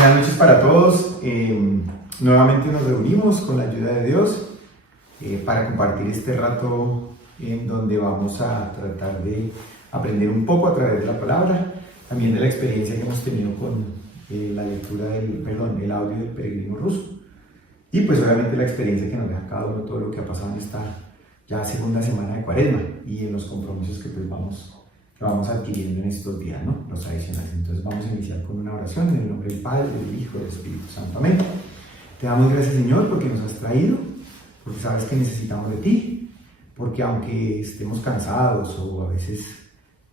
Buenas noches para todos. Nuevamente nos reunimos con la ayuda de Dios para compartir este rato en donde vamos a tratar de aprender un poco a través de la palabra, también de la experiencia que hemos tenido con la lectura el audio del peregrino ruso. Y pues obviamente la experiencia que nos deja cada uno, todo lo que ha pasado en esta ya segunda semana de Cuaresma y en los compromisos que pues vamos adquiriendo en estos días, ¿no? Los adicionales. Entonces vamos a iniciar con una oración en el nombre del Padre, del Hijo y del Espíritu Santo. Amén. Te damos gracias, Señor, porque nos has traído, porque sabes que necesitamos de ti, porque aunque estemos cansados o a veces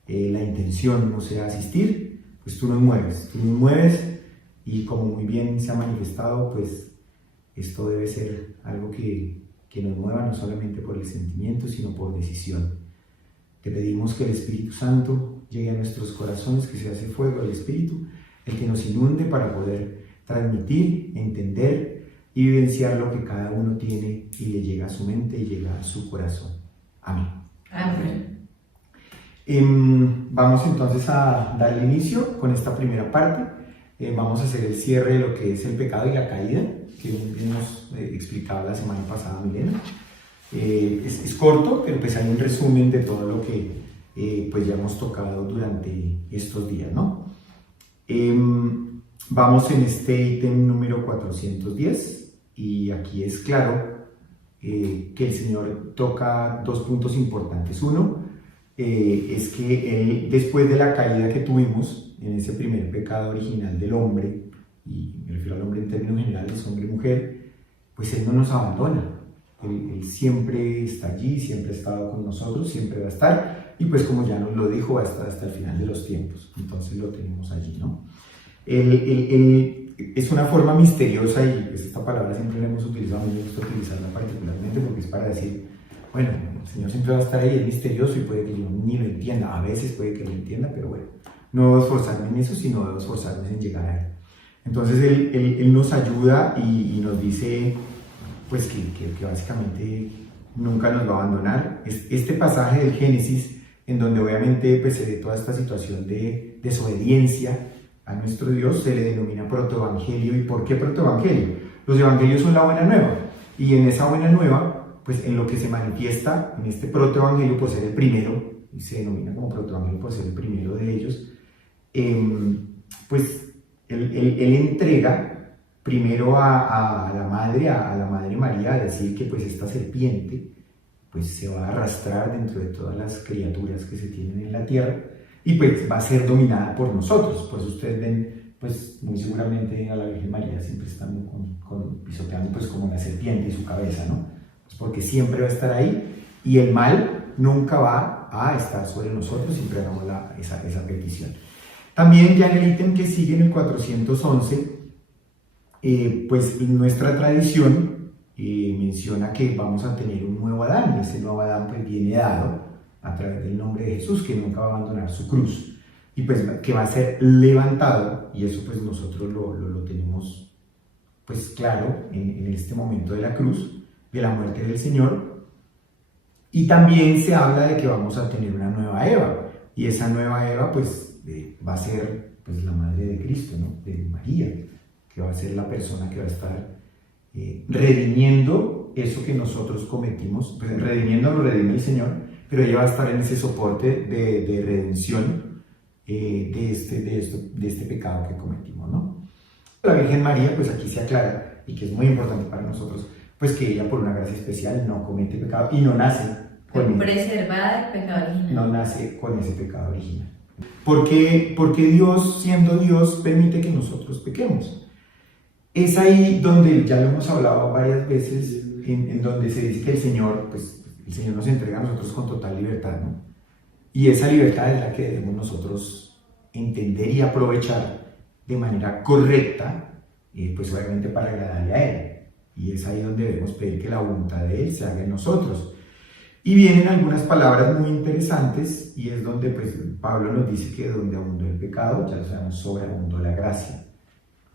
la intención no sea asistir, pues tú nos mueves y como muy bien se ha manifestado, pues esto debe ser algo que nos mueva no solamente por el sentimiento, sino por decisión. Te pedimos que el Espíritu Santo llegue a nuestros corazones, que sea ese fuego del Espíritu, el que nos inunde para poder transmitir, entender y vivenciar lo que cada uno tiene y le llega a su mente y llega a su corazón. Amén. Amén. Vamos entonces a dar inicio con esta primera parte. Vamos a hacer el cierre de lo que es el pecado y la caída, que nos explicaba la semana pasada Milena. Es corto, pero pues hay un resumen de todo lo que pues ya hemos tocado durante estos días, ¿no? Vamos en este ítem número 410 y aquí es claro que el Señor toca dos puntos importantes. Uno es que Él, después de la caída que tuvimos en ese primer pecado original del hombre, y me refiero al hombre en términos generales, hombre y mujer, pues Él no nos abandona. Él siempre está allí, siempre ha estado con nosotros, siempre va a estar, y pues como ya nos lo dijo, va a estar hasta el final de los tiempos. Entonces lo tenemos allí, ¿no? Es una forma misteriosa y pues esta palabra siempre la hemos utilizado, me gusta utilizarla particularmente porque es para decir, bueno, el Señor siempre va a estar ahí, es misterioso y puede que yo ni lo entienda, a veces puede que lo entienda, pero bueno, no debo esforzarme en eso, sino debo esforzarme en llegar a Él. Entonces Él nos ayuda y nos dice pues que básicamente nunca nos va a abandonar. Este pasaje del Génesis, en donde obviamente pues, se ve toda esta situación de desobediencia a nuestro Dios, se le denomina protoevangelio. ¿Y por qué protoevangelio? Los evangelios son la buena nueva, y en esa buena nueva, pues en lo que se manifiesta en este protoevangelio por ser el primero, y se denomina como protoevangelio por ser el primero de ellos, pues él entrega primero a la madre María, a decir que pues esta serpiente pues se va a arrastrar dentro de todas las criaturas que se tienen en la tierra y pues va a ser dominada por nosotros. Pues ustedes ven, pues muy seguramente a la Virgen María siempre estando pisoteando pues como una serpiente y su cabeza, ¿no? Pues porque siempre va a estar ahí y el mal nunca va a estar sobre nosotros, siempre hagamos esa petición. También ya en el ítem que sigue, en el 411, pues nuestra tradición menciona que vamos a tener un nuevo Adán, y ese nuevo Adán pues viene dado a través del nombre de Jesús, que nunca va a abandonar su cruz, y pues que va a ser levantado, y eso pues nosotros lo tenemos pues claro en este momento de la cruz, de la muerte del Señor. Y también se habla de que vamos a tener una nueva Eva, y esa nueva Eva pues va a ser pues la madre de Cristo, ¿no? De María, que va a ser la persona que va a estar redimiendo eso que nosotros cometimos, pues redime el Señor, pero ella va a estar en ese soporte de redención de este pecado que cometimos, ¿no? La Virgen María, pues aquí se aclara, y que es muy importante para nosotros, pues que ella por una gracia especial no comete pecado y no nace preservada del pecado original. No nace con ese pecado original. Porque Dios, siendo Dios, permite que nosotros pequemos. Es ahí donde, ya lo hemos hablado varias veces, en donde se dice que el Señor nos entrega a nosotros con total libertad, ¿no? Y esa libertad es la que debemos nosotros entender y aprovechar de manera correcta, pues obviamente para agradarle a Él. Y es ahí donde debemos pedir que la voluntad de Él se haga en nosotros. Y vienen algunas palabras muy interesantes, y es donde pues Pablo nos dice que donde abundó el pecado, ya lo sabemos, sobreabundó la gracia.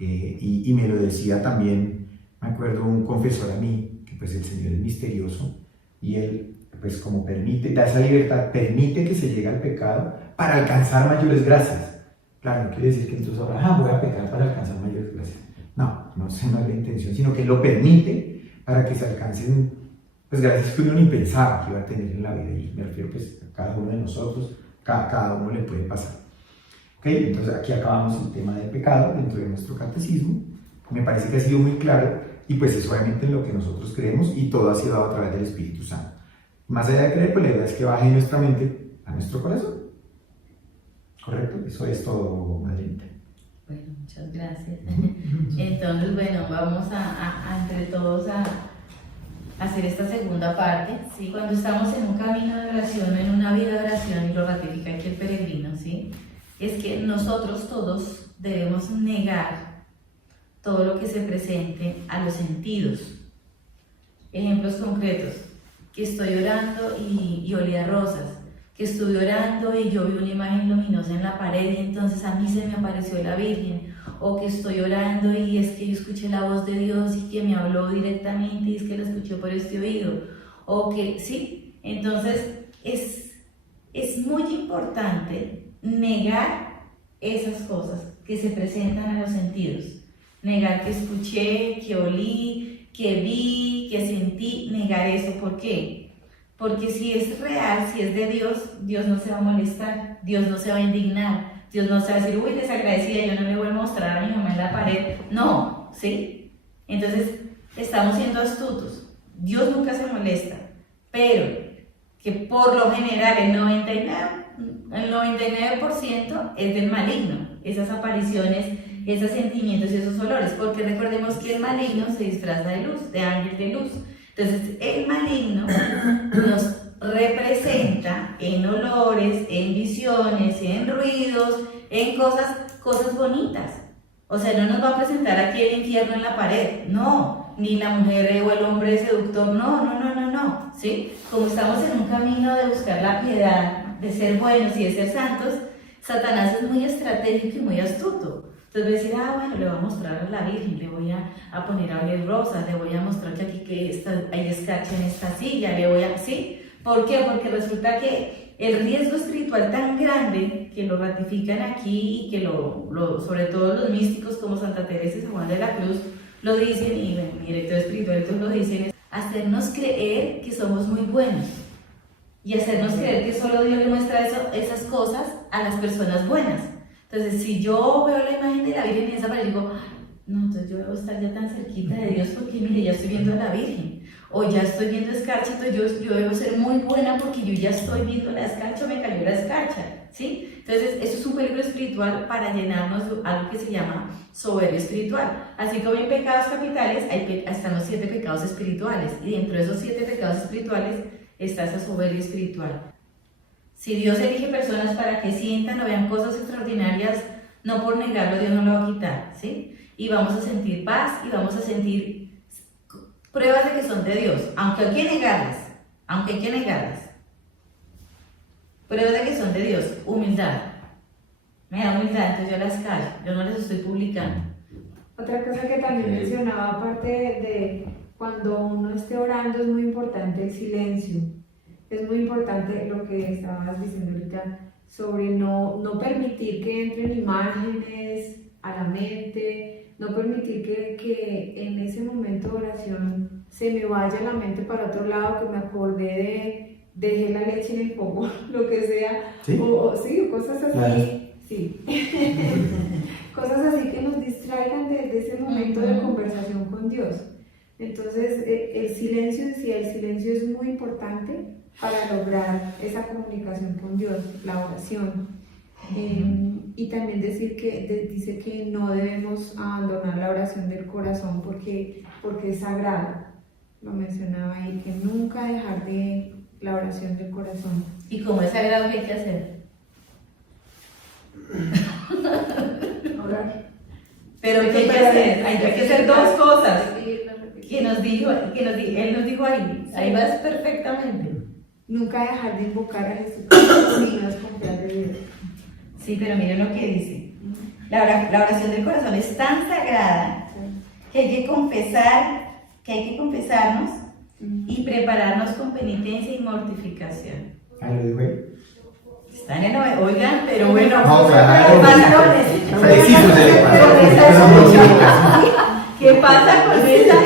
Y me lo decía también, me acuerdo, un confesor a mí, que pues el Señor es misterioso, y Él pues como da esa libertad, permite que se llegue al pecado para alcanzar mayores gracias. Claro, no quiere decir que entonces ahora voy a pecar para alcanzar mayores gracias. esa no es la intención, sino que lo permite para que se alcancen, pues gracias que uno ni pensaba que iba a tener en la vida, y me refiero pues a cada uno de nosotros, cada uno le puede pasar. ¿Ok? Entonces aquí acabamos el tema del pecado dentro de nuestro catecismo. Me parece que ha sido muy claro, y pues es obviamente en lo que nosotros creemos, y todo ha sido dado a través del Espíritu Santo. Más allá de creer, pues la idea es que baje nuestra mente a nuestro corazón. ¿Correcto? Eso es todo, Madrinita. Bueno, muchas gracias. Entonces, bueno, vamos entre todos a hacer esta segunda parte, ¿sí? Cuando estamos en un camino de oración, en una vida de oración, y lo ratifica aquí el peregrino, ¿sí? Es que nosotros todos debemos negar todo lo que se presente a los sentidos. Ejemplos concretos: que estoy orando y olía rosas, que estuve orando y yo vi una imagen luminosa en la pared y entonces a mí se me apareció la Virgen, o que estoy orando y es que yo escuché la voz de Dios y que me habló directamente y es que la escuché por este oído, o que sí. Entonces es muy importante negar esas cosas que se presentan a los sentidos, negar que escuché, que olí, que vi, que sentí, negar eso. ¿Por qué? Porque si es real, si es de Dios, Dios no se va a molestar, Dios no se va a indignar, Dios no se va a decir, uy, desagradecida, yo no le voy a mostrar a mi mamá en la pared. No, ¿sí? Entonces, estamos siendo astutos. Dios nunca se molesta, pero que por lo general el 99% es del maligno, esas apariciones, esos sentimientos y esos olores, porque recordemos que el maligno se disfraza de luz, de ángel de luz. Entonces, el maligno nos representa en olores, en visiones, en ruidos, en cosas bonitas. O sea, no nos va a presentar aquí el infierno en la pared, no, ni la mujer o el hombre seductor, no, ¿sí? Como estamos en un camino de buscar la piedad, de ser buenos y de ser santos, Satanás es muy estratégico y muy astuto. Entonces voy a decir, bueno, le voy a mostrar a la Virgen, le voy a poner a oler rosas, le voy a mostrar que aquí hay escarcha en esta silla, ¿sí? ¿Por qué? Porque resulta que el riesgo espiritual tan grande, que lo ratifican aquí y que sobre todo los místicos como Santa Teresa y San Juan de la Cruz lo dicen, y bueno, mi director espiritual lo dicen, es hacernos creer que somos muy buenos y hacernos creer que solo Dios le muestra esas cosas a las personas buenas. Entonces, si yo veo la imagen de la Virgen y esa pared, digo, no, entonces yo debo estar ya tan cerquita de Dios porque, mire, ya estoy viendo a la Virgen. O ya estoy viendo escarcha, entonces yo debo ser muy buena porque yo ya estoy viendo la escarcha, me cayó la escarcha, ¿sí? Entonces, eso es un peligro espiritual para llenarnos de algo que se llama soberbia espiritual. Así como hay pecados capitales, están los 7 pecados espirituales. Y dentro de esos 7 pecados espirituales está esa soberbia espiritual. Si Dios elige personas para que sientan o vean cosas extraordinarias, no por negarlo Dios no lo va a quitar, ¿sí? Y vamos a sentir paz y vamos a sentir pruebas de que son de Dios, aunque hay que negarlas, pruebas de que son de Dios. Humildad, me da humildad, entonces yo las callo, yo no las estoy publicando. Otra cosa que también mencionaba, aparte de cuando uno esté orando, es muy importante el silencio. Es muy importante lo que estabas diciendo ahorita sobre no permitir que entren imágenes a la mente, no permitir que en ese momento de oración se me vaya la mente para otro lado, que me acordé dejé la leche en el fuego, lo que sea, ¿sí? O cosas así, claro. Sí. Cosas así que nos distraigan de ese momento de conversación con Dios. Entonces, el silencio es muy importante para lograr esa comunicación con Dios, la oración. Y también dice que no debemos abandonar la oración del corazón porque es sagrada. Lo mencionaba ahí, que nunca dejar de la oración del corazón. ¿Y cómo es sagrado que hay que hacer? Orar. Pero ¿qué hay que hacer? Hay que hacer 2 cosas. Él nos dijo ahí vas perfectamente. Nunca dejar de invocar a Jesucristo ni desconfiar de Dios. Sí, pero miren lo que dice. La oración del corazón es tan sagrada que hay que confesarnos y prepararnos con penitencia y mortificación. Ahí lo dijo él. Están en oigan, pero bueno, no, claro. pastores, Preciso, ¿Qué pasa con esa?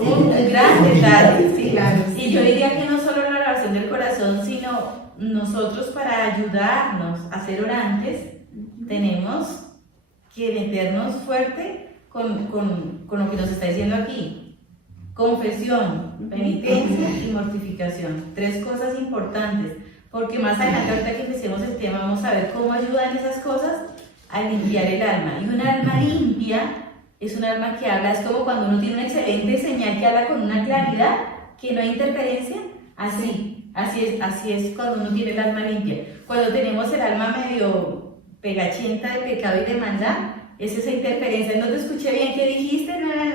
Un gran detalle, sí. Claro. Y yo diría que no solo la oración del corazón, sino nosotros para ayudarnos a ser orantes, tenemos que meternos fuerte con lo que nos está diciendo aquí. Confesión, penitencia y mortificación. 3 cosas importantes, porque más adelante, ahorita que empecemos el tema, vamos a ver cómo ayudan esas cosas a limpiar el alma. Y un alma limpia es un alma que habla, es como cuando uno tiene una excelente señal que habla con una claridad, que no hay interferencia. Así es cuando uno tiene el alma limpia. Cuando tenemos el alma medio pegachienta de pecado y de maldad, es esa interferencia. No te escuché bien, ¿qué dijiste?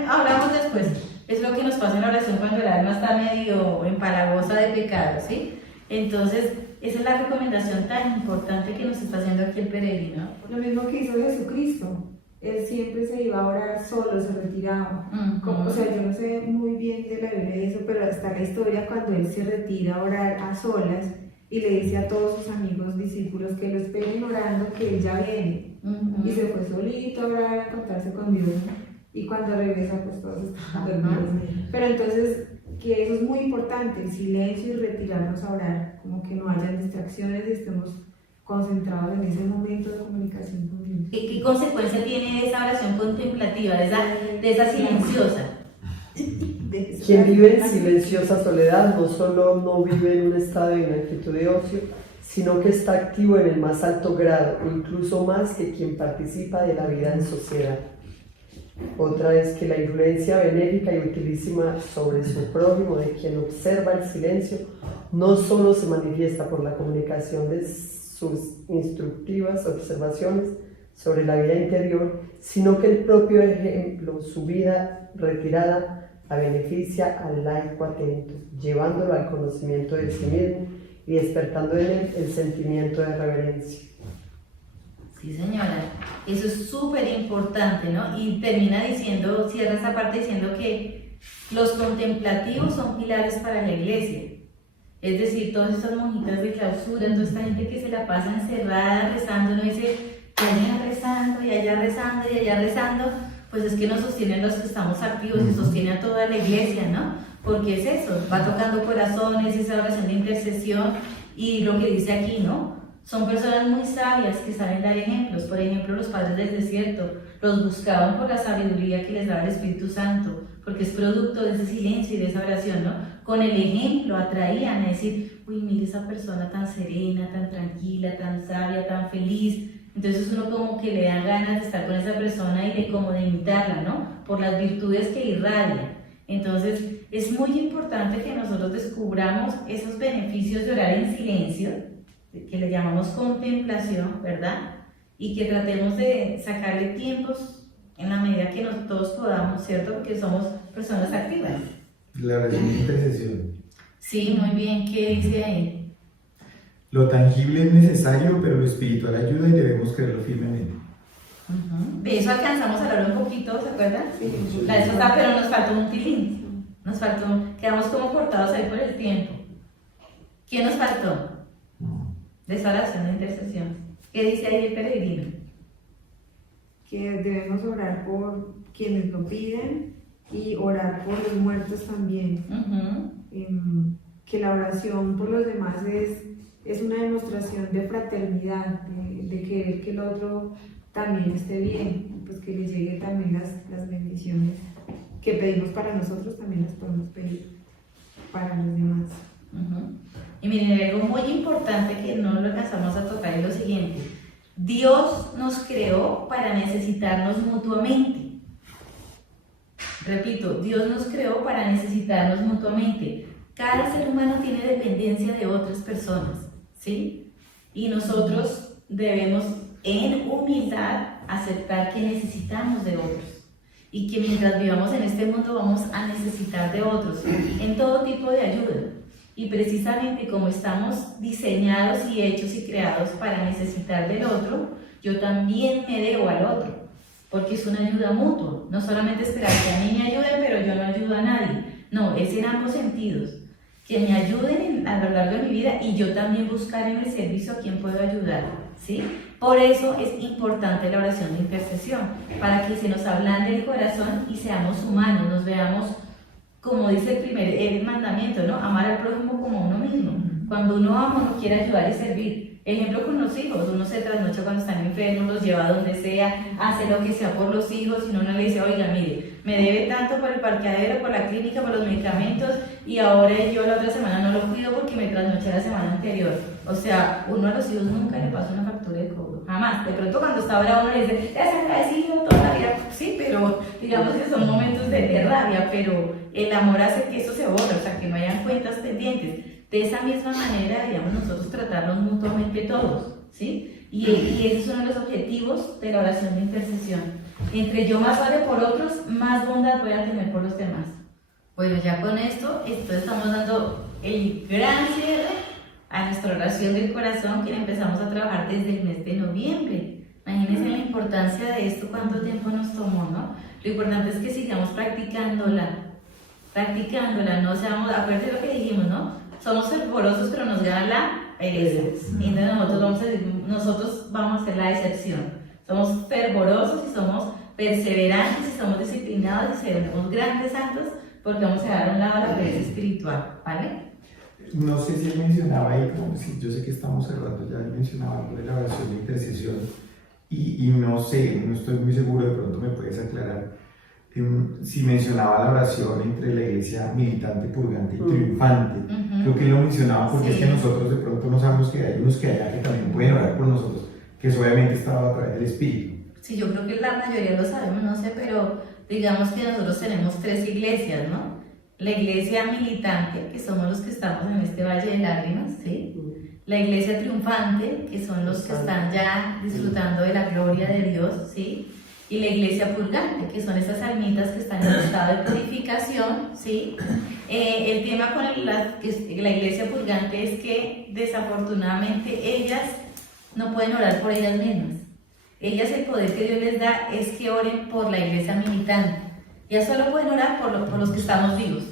Hablamos después. Es lo que nos pasa en la oración cuando el alma está medio empalagosa de pecado, ¿sí? Entonces, esa es la recomendación tan importante que nos está haciendo aquí el peregrino. Lo mismo que hizo Jesucristo. Él siempre se iba a orar solo, se retiraba. O sea, yo no sé muy bien de la Biblia de eso, pero está la historia cuando él se retira a orar a solas y le dice a todos sus amigos discípulos que lo esperen orando, que él ya viene. Y se fue solito a orar, a encontrarse con Dios. Y cuando regresa, pues todos están dormidos. Pero entonces, que eso es muy importante, el silencio y retirarnos a orar, como que no haya distracciones y estemos concentrados en ese momento de comunicación con Dios. ¿Qué consecuencia tiene esa oración contemplativa, de esa silenciosa? Quien vive en silenciosa soledad no solo no vive en un estado de inactitud de ocio, sino que está activo en el más alto grado, incluso más que quien participa de la vida en sociedad. Otra es que la influencia benéfica y utilísima sobre su prójimo de quien observa el silencio no solo se manifiesta por la comunicación de sus instructivas observaciones sobre la vida interior, sino que el propio ejemplo, su vida retirada, la beneficia al laico atento, llevándolo al conocimiento de sí mismo y despertando en él el sentimiento de reverencia. Sí, señora, eso es súper importante, ¿no? Y termina diciendo, cierra esta parte diciendo que los contemplativos son pilares para la iglesia. Es decir, todas estas monjitas de clausura, toda esta gente que se la pasa encerrada rezando, no dice, allá rezando y allá rezando y allá rezando, pues es que nos sostienen los que estamos activos y sostiene a toda la iglesia, ¿no? Porque es eso, va tocando corazones, esa oración de intercesión y lo que dice aquí, ¿no? Son personas muy sabias que saben dar ejemplos. Por ejemplo, los padres del desierto los buscaban por la sabiduría que les daba el Espíritu Santo, porque es producto de ese silencio y de esa oración, ¿no? Con el ejemplo atraían a decir, uy, mire esa persona tan serena, tan tranquila, tan sabia, tan feliz. Entonces uno como que le da ganas de estar con esa persona y de como de imitarla, ¿no? Por las virtudes que irradia. Entonces es muy importante que nosotros descubramos esos beneficios de orar en silencio, que le llamamos contemplación, ¿verdad? Y que tratemos de sacarle tiempos en la medida que todos podamos, ¿cierto? Porque somos personas activas. La oración de intercesión. Sí, muy bien. ¿Qué dice ahí? Lo tangible es necesario, pero lo espiritual ayuda y debemos creerlo firmemente. De eso alcanzamos a hablar un poquito, ¿se acuerdan? Sí. La de eso está, pero nos faltó un tilín. Nos faltó, quedamos como cortados ahí por el tiempo. ¿Qué nos faltó? De esa oración de intercesión. ¿Qué dice ahí el peregrino? Que debemos orar por quienes lo piden y orar por los muertos también. Que la oración por los demás es una demostración de fraternidad, de querer que el otro también esté bien, pues que le lleguen también las bendiciones que pedimos para nosotros, también las podemos pedir para los demás. Y miren, algo muy importante que no lo alcanzamos a tocar es lo siguiente: Dios nos creó para necesitarnos mutuamente. Repito, Dios nos creó para necesitarnos mutuamente. Cada ser humano tiene dependencia de otras personas, ¿sí? Y nosotros debemos en humildad aceptar que necesitamos de otros y que mientras vivamos en este mundo vamos a necesitar de otros en todo tipo de ayuda. Y precisamente como estamos diseñados y hechos y creados para necesitar del otro, yo también me debo al otro, porque es una ayuda mutua. No solamente esperar que a mí me ayuden, pero yo no ayudo a nadie. No, es en ambos sentidos. Que me ayuden a lo largo de mi vida y yo también buscar en el servicio a quien puedo ayudar, ¿sí? Por eso es importante la oración de intercesión, para que se nos ablande el corazón y seamos humanos, nos veamos, como dice el mandamiento, ¿no? Amar al prójimo como a uno mismo. Cuando uno ama, uno quiere ayudar y servir. Ejemplo con los hijos, uno se trasnocha cuando están enfermos, los lleva a donde sea, hace lo que sea por los hijos, y uno le dice, oiga, mire, me debe tanto por el parqueadero, por la clínica, por los medicamentos, y ahora yo la otra semana no lo cuido porque me trasnoché la semana anterior. O sea, uno a los hijos nunca le pasa una factura de cobro, jamás. De pronto cuando está bravo uno le dice, es agradecido toda la vida, sí, pero digamos que son momentos de rabia, pero el amor hace que eso se borre, o sea, que no hayan cuentas pendientes. De esa misma manera, digamos, nosotros tratarnos mutuamente todos, ¿sí? Y ese es uno de los objetivos de la oración de intercesión. Entre yo más ore por otros, más bondad voy a tener por los demás. Bueno, ya con esto estamos dando el gran cierre a nuestra oración del corazón, que la empezamos a trabajar desde el mes de noviembre. Imagínense la importancia de esto, cuánto tiempo nos tomó, ¿no? Lo importante es que sigamos practicándola, no seamos, acuérdense de lo que dijimos, ¿no? Somos fervorosos, pero nos gana la pereza. Y entonces nosotros vamos a hacer la excepción. Somos fervorosos y somos perseverantes y somos disciplinados y seremos grandes santos, porque vamos a dar a un lado la pereza espiritual, ¿vale? No sé si él mencionaba ahí, como si yo sé que estamos cerrando ya, él mencionaba algo de la oración de intercesión y no sé, no estoy muy seguro, de pronto me puedes aclarar. Si mencionaba la oración entre la iglesia militante, purgante y triunfante. Creo que él lo mencionaba porque es que nosotros de pronto no sabemos que hay unos que allá que también pueden orar por nosotros, que eso obviamente está dado a través del Espíritu. Sí, yo creo que la mayoría lo sabemos, no sé, pero digamos que nosotros tenemos 3 iglesias, ¿no? La iglesia militante, que somos los que estamos en este valle de lágrimas, ¿sí? La iglesia triunfante, que son los que están ya disfrutando de la gloria de Dios, ¿sí? Y la iglesia purgante, que son esas almitas que están en estado de purificación, ¿sí? El tema con la iglesia purgante es que desafortunadamente ellas no pueden orar por ellas mismas. Ellas, el poder que Dios les da es que oren por la iglesia militante. Ellas solo pueden orar por los que estamos vivos.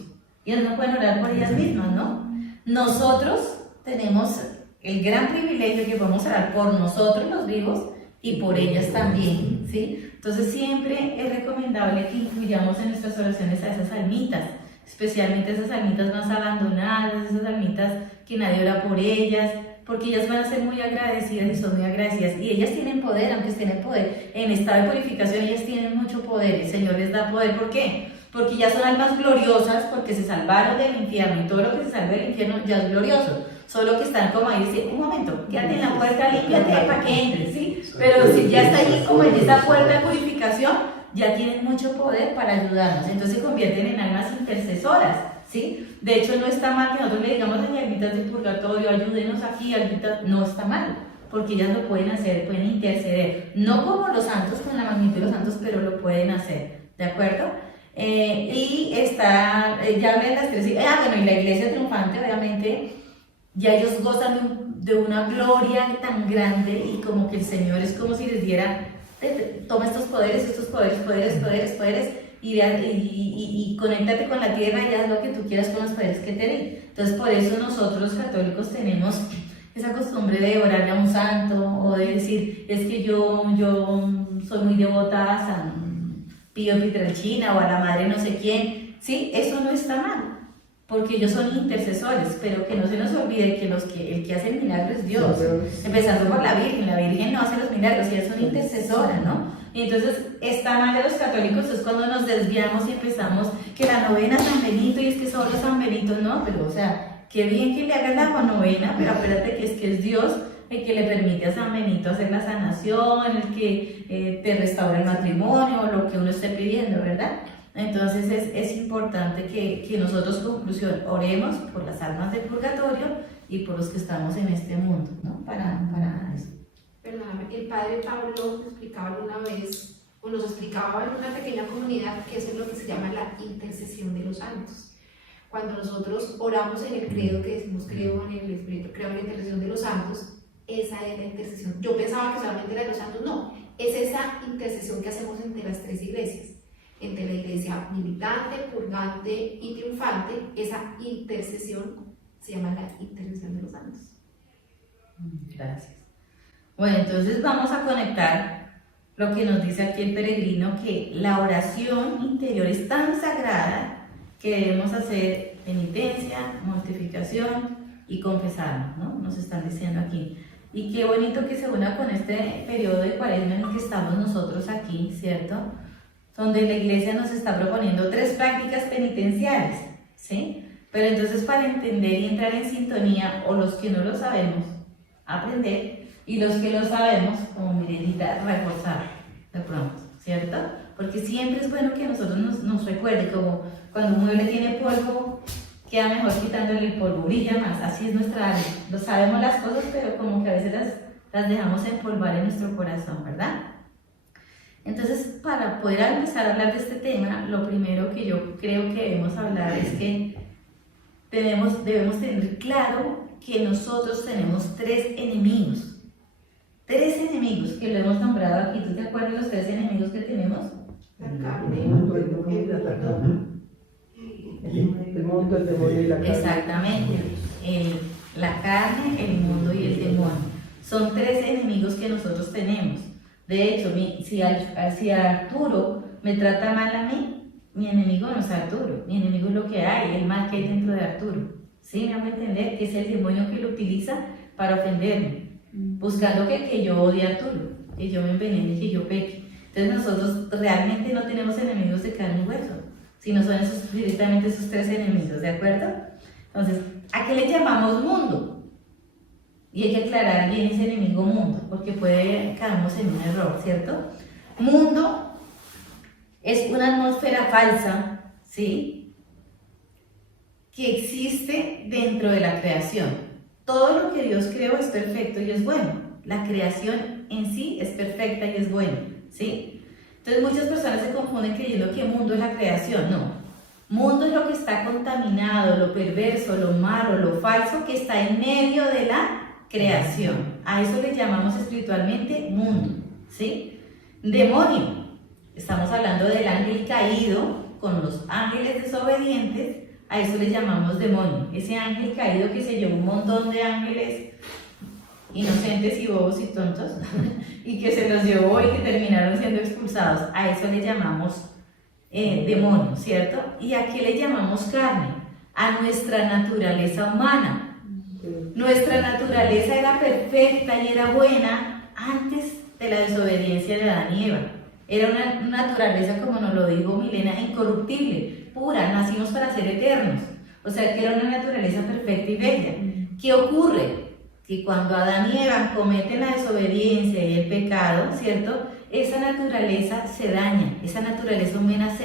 Ellas no pueden orar por ellas mismas, ¿no? Nosotros tenemos el gran privilegio que podemos orar por nosotros los vivos y por ellas también, ¿sí? Entonces siempre es recomendable que incluyamos en nuestras oraciones a esas almitas, especialmente esas almitas más abandonadas, esas almitas que nadie ora por ellas, porque ellas van a ser muy agradecidas y son muy agradecidas, y ellas tienen poder, aunque estén en poder, en estado de purificación, ellas tienen mucho poder, el Señor les da poder. ¿Por qué? Porque ya son almas gloriosas, porque se salvaron del infierno, y todo lo que se salve del infierno ya es glorioso. Solo que están como ahí, dice, un momento, quédate en la puerta, límpiate para que entres, ¿sí? Pero si ya está ahí como en esa puerta de purificación, ya tienen mucho poder para ayudarnos. Entonces se convierten en almas intercesoras, ¿sí? De hecho, no está mal que nosotros le digamos a almitas del purgatorio, ayúdenos aquí, almitas, no está mal, porque ellas lo pueden hacer, pueden interceder. No como los santos, con la magnitud de los santos, pero lo pueden hacer, ¿de acuerdo? Y está, ya hablé de las 3, bueno, y la iglesia triunfante, obviamente, ya ellos gozan de una gloria tan grande, y como que el Señor es como si les diera, toma estos poderes, y conéctate con la tierra y haz lo que tú quieras con los poderes que te di. Entonces por eso nosotros los católicos tenemos esa costumbre de orarle a un santo, o de decir, es que yo soy muy devota a San Pío Pietrelcina o a la madre no sé quién, ¿sí? Eso no está mal, porque ellos son intercesores, pero que no se nos olvide que el que hace el milagro es Dios, empezando por la Virgen no hace los milagros, ella es una intercesora, ¿no? Y entonces está mal de los católicos, es cuando nos desviamos y empezamos que la novena San Benito, y es que solo San Benito, no, pero o sea, qué bien que le hagas la novena, pero acuérdate que es Dios el que le permite a San Benito hacer la sanación, el que te restaura el matrimonio, lo que uno esté pidiendo, ¿verdad? Entonces es importante que nosotros, conclusión, oremos por las almas del purgatorio y por los que estamos en este mundo, ¿no? Para eso. Perdóname, el padre Pablo nos explicaba alguna vez, o nos explicaba en una pequeña comunidad, que eso es lo que se llama la intercesión de los santos. Cuando nosotros oramos en el credo, que decimos creo en el Espíritu, creo en la intercesión de los santos, esa es la intercesión. Yo pensaba que solamente era de los santos, no, es esa intercesión que hacemos entre las 3 iglesias, entre la iglesia militante, purgante y triunfante. Esa intercesión se llama la intercesión de los santos. Gracias. Bueno, entonces vamos a conectar lo que nos dice aquí el peregrino, que la oración interior es tan sagrada que debemos hacer penitencia, mortificación y confesarnos, ¿no? Nos están diciendo aquí. Y qué bonito que se una con este periodo de Cuaresma en el que estamos nosotros aquí, ¿cierto? Donde la iglesia nos está proponiendo 3 prácticas penitenciales, ¿sí? Pero entonces para entender y entrar en sintonía, o los que no lo sabemos, aprender, y los que lo sabemos, como Mirenita, reforzar de pronto, ¿cierto? Porque siempre es bueno que nosotros nos recuerde, como cuando un mueble tiene polvo, queda mejor quitándole el polvo, brilla más, así es nuestra alma. Lo sabemos las cosas, pero como que a veces las dejamos empolvar en nuestro corazón, ¿verdad? Entonces, para poder empezar a hablar de este tema, lo primero que yo creo que debemos hablar es que debemos tener claro que nosotros tenemos 3 enemigos. 3 enemigos que lo hemos nombrado aquí. ¿Tú te acuerdas de los 3 enemigos que tenemos? La carne, El mundo, el demonio y la carne. Exactamente. La carne, el mundo y el demonio. Son 3 enemigos que nosotros tenemos. De hecho, si Arturo me trata mal a mí, mi enemigo no es Arturo, mi enemigo es lo que hay, el mal que hay dentro de Arturo. ¿Sí? Me hago entender que es el demonio que lo utiliza para ofenderme, buscando que yo odie a Arturo, que yo me envenene y que yo peque. Entonces nosotros realmente no tenemos enemigos de carne y hueso, sino son directamente esos 3 enemigos, ¿de acuerdo? Entonces, ¿a qué le llamamos mundo? Y hay que aclarar bien ese enemigo mundo, porque puede caernos en un error, ¿cierto? Mundo es una atmósfera falsa, ¿sí? Que existe dentro de la creación. Todo lo que Dios creó es perfecto y es bueno. La creación en sí es perfecta y es buena, ¿sí? Entonces muchas personas se confunden creyendo que mundo es la creación. No. Mundo es lo que está contaminado, lo perverso, lo malo, lo falso, que está en medio de la creación. A eso le llamamos espiritualmente mundo, ¿sí? Demonio. Estamos hablando del ángel caído con los ángeles desobedientes. A eso le llamamos demonio. Ese ángel caído que se llevó un montón de ángeles inocentes y bobos y tontos y que se los llevó y que terminaron siendo expulsados. A eso le llamamos demonio, ¿cierto? ¿Y a qué le llamamos carne? A nuestra naturaleza humana. Nuestra naturaleza era perfecta y era buena antes de la desobediencia de Adán y Eva. Era una naturaleza, como nos lo dijo Milena, incorruptible, pura, nacimos para ser eternos. O sea que era una naturaleza perfecta y bella. ¿Qué ocurre? Que cuando Adán y Eva cometen la desobediencia y el pecado, ¿cierto? Esa naturaleza se daña, esa naturaleza humana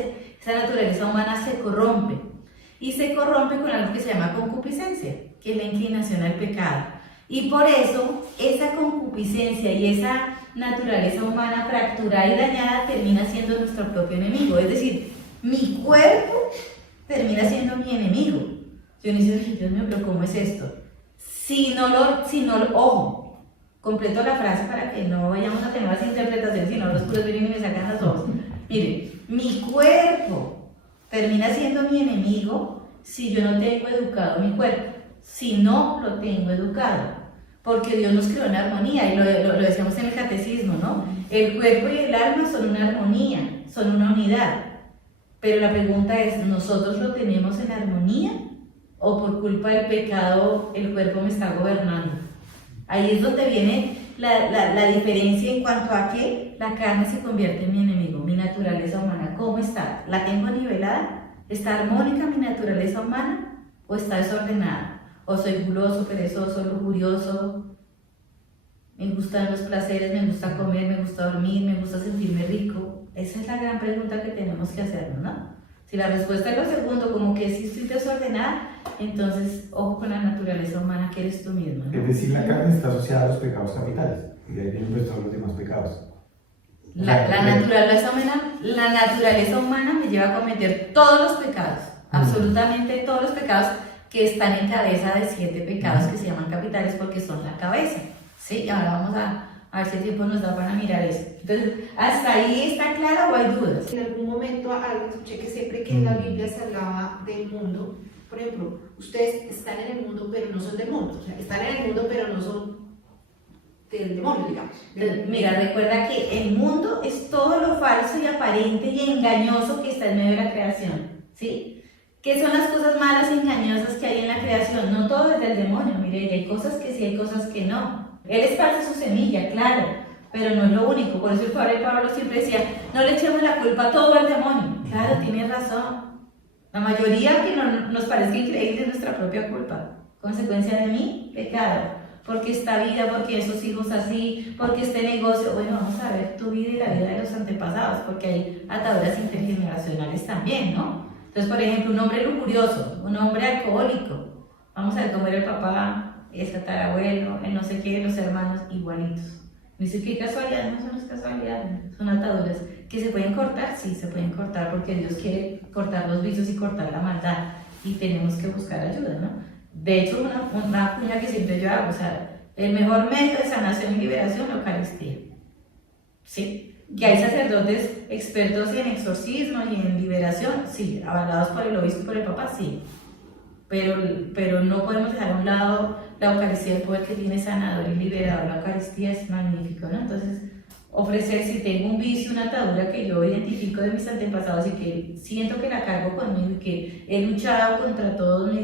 se corrompe. Y se corrompe con algo que se llama concupiscencia, que es la inclinación al pecado. Y por eso, esa concupiscencia y esa naturaleza humana fracturada y dañada termina siendo nuestro propio enemigo. Es decir, mi cuerpo termina siendo mi enemigo. Yo no digo, Dios mío, pero ¿cómo es esto? Ojo, completo la frase para que no vayamos a tener las interpretaciones, si no los puros vienen y me sacan los ojos. Mire, mi cuerpo termina siendo mi enemigo si yo no tengo educado mi cuerpo, si no lo tengo educado. Porque Dios nos creó en armonía, y lo decíamos en el catecismo, ¿no? El cuerpo y el alma son una armonía, son una unidad. Pero la pregunta es, ¿nosotros lo tenemos en armonía? ¿O por culpa del pecado el cuerpo me está gobernando? Ahí es donde viene la diferencia en cuanto a que la carne se convierte en mi enemigo, mi naturaleza humana. ¿Cómo está? ¿La tengo nivelada? ¿Está armónica mi naturaleza humana? ¿O está desordenada? ¿O soy guloso, perezoso, lujurioso? Me gustan los placeres, me gusta comer, me gusta dormir, me gusta sentirme rico. Esa es la gran pregunta que tenemos que hacernos, ¿no? Si la respuesta es lo segundo, como que si estoy desordenada, entonces ojo con la naturaleza humana que eres tú mismo, ¿no? Es decir, la carne está asociada a los pecados capitales, y de ahí vienen pues todos los demás pecados. La naturaleza humana me lleva a cometer todos los pecados, absolutamente todos los pecados que están en cabeza de 7 pecados que se llaman capitales porque son la cabeza, ¿sí? Ahora vamos a ver si el tiempo nos da para mirar eso. Entonces, ¿hasta ahí está claro o hay dudas? En algún momento algo escuché que siempre que en la Biblia se hablaba del mundo, por ejemplo, ustedes están en el mundo pero no son del mundo, o sea, están en el mundo pero no son del demonio, digamos. Entonces, mira, recuerda que el mundo es todo lo falso y aparente y engañoso que está en medio de la creación, ¿sí? ¿Qué son las cosas malas y engañosas que hay en la creación? No todo es del demonio, mire, hay cosas que sí, hay cosas que no. Él esparce su semilla, claro, pero no es lo único. Por eso el padre Pablo siempre decía, no le echemos la culpa todo al demonio. Claro, tiene razón. La mayoría que nos parece increíble es nuestra propia culpa. Consecuencia de mi pecado. Porque esta vida, porque esos hijos así, porque este negocio. Bueno, vamos a ver tu vida y la vida de los antepasados, porque hay ataduras intergeneracionales también, ¿no? Entonces, por ejemplo, un hombre lujurioso, un hombre alcohólico. Vamos a ver cómo era el papá, el tatarabuelo, el no sé qué, los hermanos igualitos. Dice que casualidad, no son las casualidades, son ataduras que se pueden cortar, sí, se pueden cortar porque Dios quiere cortar los vicios y cortar la maldad y tenemos que buscar ayuda, ¿no? De hecho, una cuña que siempre yo hago, o sea, el mejor medio de sanación y liberación es la Eucaristía, ¿sí? Que hay sacerdotes expertos en exorcismo y en liberación, sí, avalados por el obispo y por el papa, sí, pero no podemos dejar a un lado la Eucaristía, el poder que tiene sanador y liberador. La Eucaristía es magnífico, ¿no? Entonces, ofrecer, si tengo un vicio, una atadura que yo identifico de mis antepasados y que siento que la cargo conmigo y que he luchado contra todas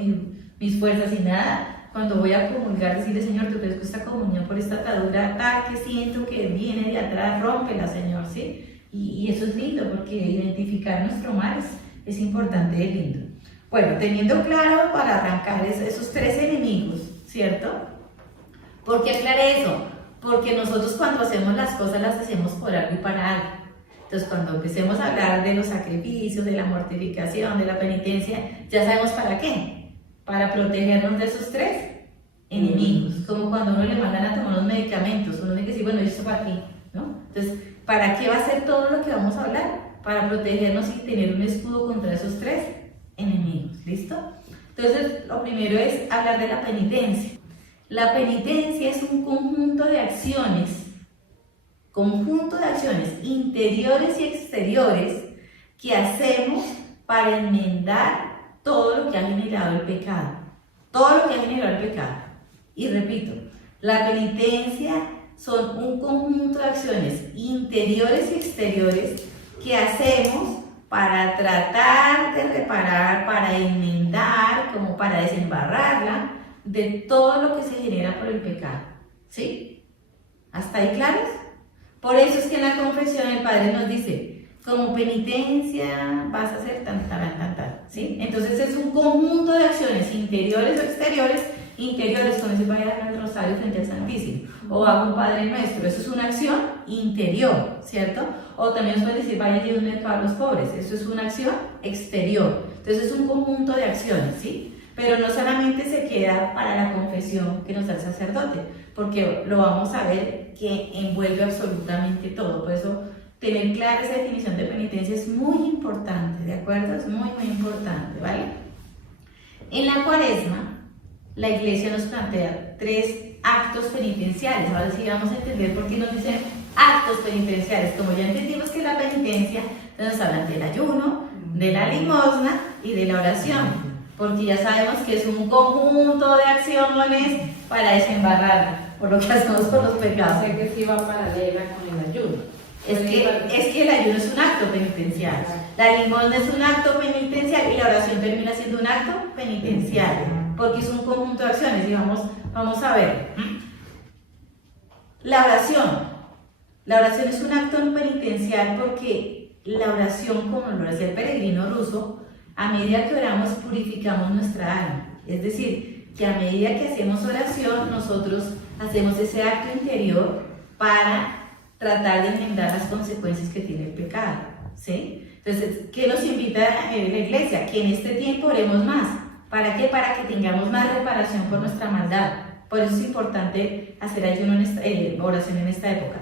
mis fuerzas y nada, cuando voy a comulgar, decirle, Señor, te ofrezco esta comunión por esta atadura tal que siento que viene de atrás, rómpela, Señor, ¿sí? Y eso es lindo, porque identificar nuestro mal es importante y lindo. Bueno, teniendo claro para arrancar esos tres enemigos, ¿cierto? ¿Por qué aclaré eso? Porque nosotros cuando hacemos las cosas las hacemos por algo y para algo. Entonces cuando empecemos a hablar de los sacrificios, de la mortificación, de la penitencia, ya sabemos para qué. Para protegernos de esos tres enemigos. Como cuando uno le mandan a tomar unos medicamentos, uno tiene que decir, bueno, esto para qué, ¿no? Entonces, ¿para qué va a ser todo lo que vamos a hablar? Para protegernos y tener un escudo contra esos tres enemigos, ¿listo? Entonces, lo primero es hablar de la penitencia. La penitencia es un conjunto de acciones interiores y exteriores que hacemos para enmendar todo lo que ha generado el pecado. Todo lo que ha generado el pecado. Y repito, la penitencia son un conjunto de acciones interiores y exteriores que hacemos para tratar de reparar, para enmendar, como para desembarrarla de todo lo que se genera por el pecado. ¿Sí? ¿Hasta ahí claros? Por eso es que en la confesión el Padre nos dice, como penitencia vas a hacer tan, ¿sí? Entonces es un conjunto de acciones interiores o exteriores. Interiores, con ese vaya a el rosario frente al Santísimo, o hago un Padre Nuestro, eso es una acción interior, ¿cierto? O también nos puede decir, vaya y un mercado a los pobres, eso es una acción exterior. Entonces es un conjunto de acciones, ¿sí? Pero no solamente se queda para la confesión que nos da el sacerdote, porque lo vamos a ver que envuelve absolutamente todo. Por eso tener clara esa definición de penitencia es muy importante, ¿de acuerdo? Es muy, muy importante, ¿vale? En la Cuaresma, la Iglesia nos plantea tres actos penitenciales. Ahora sí vamos a entender por qué nos dicen actos penitenciales. Como ya entendimos que la penitencia, nos hablan del ayuno, de la limosna y de la oración, porque ya sabemos que es un conjunto de acciones para desembarrarla, por lo que hacemos por los pecados. O sea que sí va paralela con el ayuno. Es que el ayuno es un acto penitencial, la limosna es un acto penitencial y la oración termina siendo un acto penitencial, porque es un conjunto de acciones. Y vamos a ver. La oración es un acto penitencial porque la oración, como lo decía el peregrino ruso, a medida que oramos purificamos nuestra alma. Es decir, que a medida que hacemos oración, nosotros hacemos ese acto interior para tratar de enmendar las consecuencias que tiene el pecado, ¿sí? Entonces, ¿qué nos invita la Iglesia? Que en este tiempo oremos más. ¿Para qué? Para que tengamos más reparación por nuestra maldad. Por eso es importante hacer ayuno oración en esta época.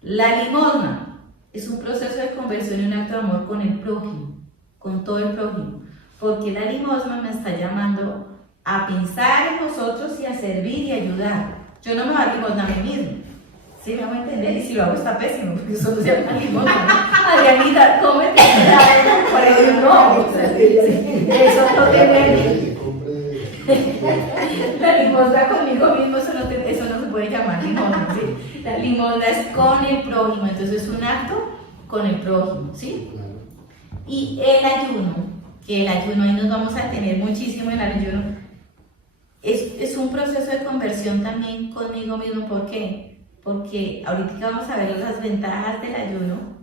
La limosna es un proceso de conversión y un acto de amor con el prójimo, con todo el prójimo. Porque la limosna me está llamando a pensar en nosotros y a servir y ayudar. Yo no me voy a limosna a mí mismo. ¿Sí me voy a entender? Y si lo hago está pésimo, porque eso no se llama limosna. Adrianita, cómete helado, por eso no. Eso no tiene. La limosna conmigo mismo, eso no se puede llamar limosna, ¿sí? La limosna es con el prójimo, entonces es un acto con el prójimo, ¿sí? Y el ayuno, que el ayuno, ahí nos vamos a tener muchísimo en el ayuno, es un proceso de conversión también conmigo mismo. ¿Por qué? Porque ahorita vamos a ver las ventajas del ayuno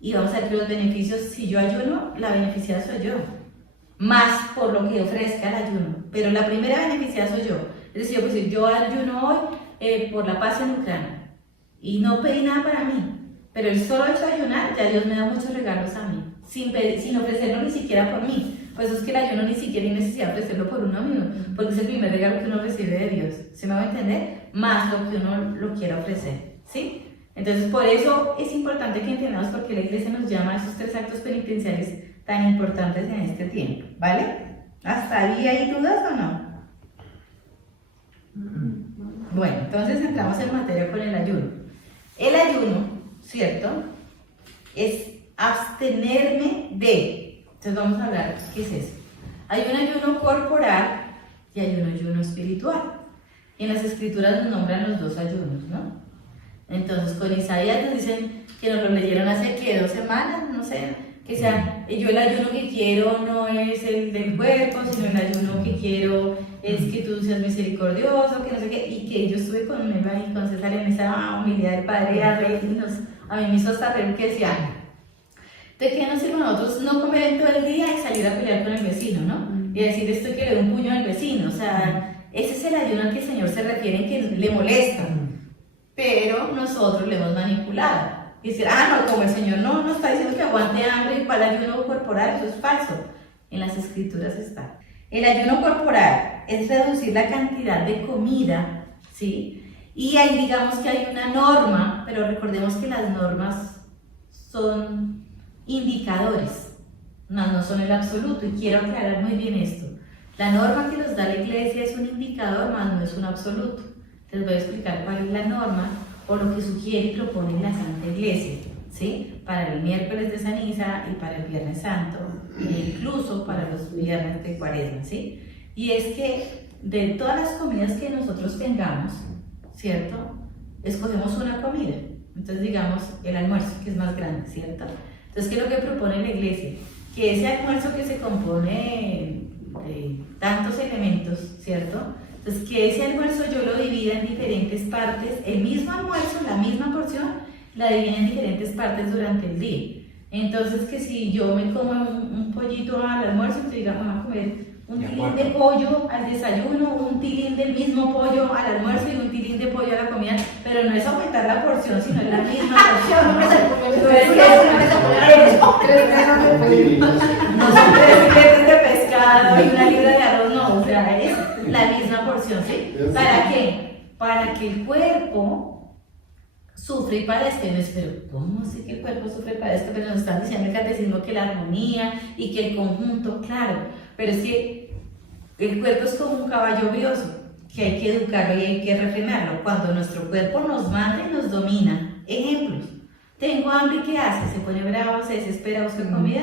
y vamos a ver que los beneficios, si yo ayuno, la beneficiada soy yo, más por lo que ofrezca el ayuno, pero la primera beneficiada soy yo. Es decir, pues yo ayuno hoy por la paz en Ucrania y no pedí nada para mí, pero el solo hecho de ayunar, ya Dios me da muchos regalos a mí, sin ofrecerlo ni siquiera por mí. Pues es que el ayuno ni siquiera hay necesidad de ofrecerlo por uno mismo, porque es el primer regalo que uno recibe de Dios. ¿Se me va a entender? Más lo que uno lo quiera ofrecer, ¿sí? Entonces, por eso es importante que entendamos por qué la iglesia nos llama a esos 3 actos penitenciales tan importantes en este tiempo, ¿vale? ¿Hasta ahí hay dudas o no? Bueno, entonces entramos en materia con el ayuno. El ayuno, ¿cierto? Es abstenerme de. Entonces vamos a hablar, ¿qué es eso? Hay un ayuno corporal y hay un ayuno espiritual. Y en las escrituras nos nombran los 2 ayunos, ¿no? Entonces con Isaías nos dicen que nos lo leyeron hace, ¿qué? 2 semanas, no sé, que sea, yo el ayuno que quiero no es el del cuerpo, sino el ayuno que quiero es que tú seas misericordioso, que no sé qué, y que yo estuve con Mema y con César en esa humildad del Padre a mí me hizo hasta reír que decía, ¿de qué nos sirve a nosotros no comer en todo el día y salir a pelear con el vecino, ¿no? Y decir esto que le doy un puño al vecino, o sea, ese es el ayuno al que el Señor se refiere, en que le molesta, pero nosotros le hemos manipulado. Y decir, no, como el Señor no está diciendo que aguante hambre y para el ayuno corporal, eso es falso. En las escrituras está. El ayuno corporal es reducir la cantidad de comida, ¿sí? Y ahí digamos que hay una norma, pero recordemos que las normas son indicadores, no son el absoluto, y quiero aclarar muy bien esto. La norma que nos da la iglesia es un indicador, más no es un absoluto. Les voy a explicar cuál es la norma o lo que sugiere y propone la Santa Iglesia, ¿sí? Para el miércoles de ceniza y para el Viernes Santo, e incluso para los viernes de Cuaresma, ¿sí? Y es que de todas las comidas que nosotros tengamos, ¿cierto? Escogemos una comida. Entonces digamos el almuerzo, que es más grande, ¿cierto? Entonces, ¿qué es lo que propone la iglesia? Que ese almuerzo que se compone de tantos elementos, ¿cierto? Entonces, que ese almuerzo yo lo divida en diferentes partes, el mismo almuerzo, la misma porción, la divida en diferentes partes durante el día. Entonces, que si yo me como un pollito al almuerzo, entonces digamos, vamos a comer un tilín de pollo al desayuno, un tilín del mismo pollo al almuerzo y un tilín de pollo a la comida, pero no es aumentar la porción, sino es la misma porción. No son 3 filetes de pescado y una libra de arroz, no, o sea, es la misma porción, ¿sí? ¿Para qué? Para que el cuerpo sufre y padezca. Y no es, pero ¿cómo sé que el cuerpo sufre y padezca? Pero nos están diciendo el catecismo que la armonía y que el conjunto, claro, pero es que el cuerpo es como un caballo brioso, que hay que educarlo y hay que refrenarlo. Cuando nuestro cuerpo nos manda y nos domina, ejemplos, tengo hambre, ¿qué hace? Se pone bravo, se desespera, busca comida,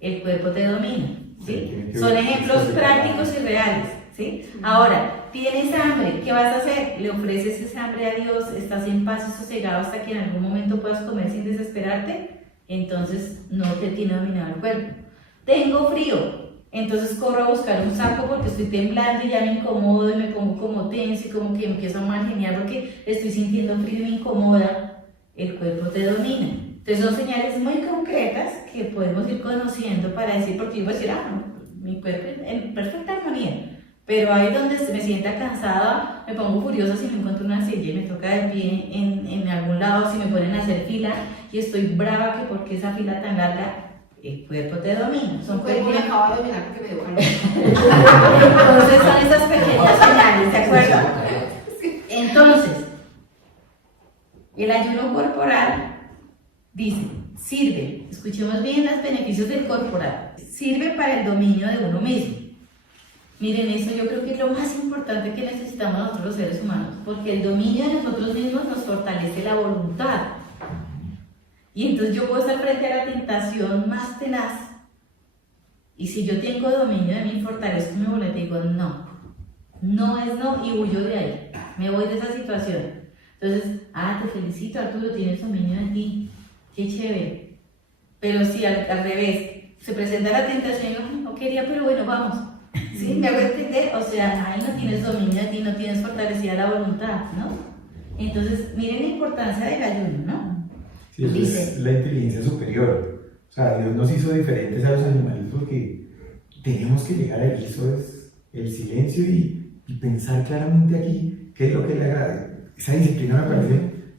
el cuerpo te domina, ¿sí? Son ejemplos prácticos y reales, ¿sí? Ahora, tienes hambre, ¿qué vas a hacer? Le ofreces esa hambre a Dios, estás en paz y sosegado hasta que en algún momento puedas comer sin desesperarte, entonces no te tiene dominado el cuerpo. Tengo frío, entonces corro a buscar un saco porque estoy temblando y ya me incomodo y me pongo como tenso y como que empiezo a mal genial porque estoy sintiendo frío y me incomoda, el cuerpo te domina. Entonces son señales muy concretas que podemos ir conociendo para decir, porque yo voy a decir, no, mi cuerpo en perfecta armonía, pero ahí donde me sienta cansada, me pongo furiosa si me encuentro una silla y me toca de pie en algún lado, si me ponen a hacer fila y estoy brava que porque esa fila tan larga, el cuerpo te domina. Son me acabo de dominar porque me dio calor. Entonces son esas pequeñas señales, ¿de acuerdo? Entonces, el ayuno corporal dice, sirve, escuchemos bien los beneficios del corporal, sirve para el dominio de uno mismo. Miren, eso yo creo que es lo más importante que necesitamos nosotros los seres humanos, porque el dominio de nosotros mismos nos fortalece la voluntad. Y entonces yo puedo estar frente a la tentación más tenaz, y si yo tengo dominio de mí, fortalezco mi voluntad y digo, no, no es no y huyo de ahí, me voy de esa situación. Entonces, te felicito Arturo, tienes dominio de ti, qué chévere. Pero si al revés, se presenta la tentación y yo no quería, pero bueno, vamos. ¿Sí? ¿Me hago entender? O sea, ahí no tienes dominio de ti, no tienes fortalecida la voluntad, ¿no? Entonces, miren la importancia del ayuno, ¿no? Sí, eso Dice, es la inteligencia superior. O sea, Dios nos hizo diferentes a los animales porque tenemos que llegar a eso, es el silencio y pensar claramente aquí qué es lo que le agrada. Esa disciplina me parece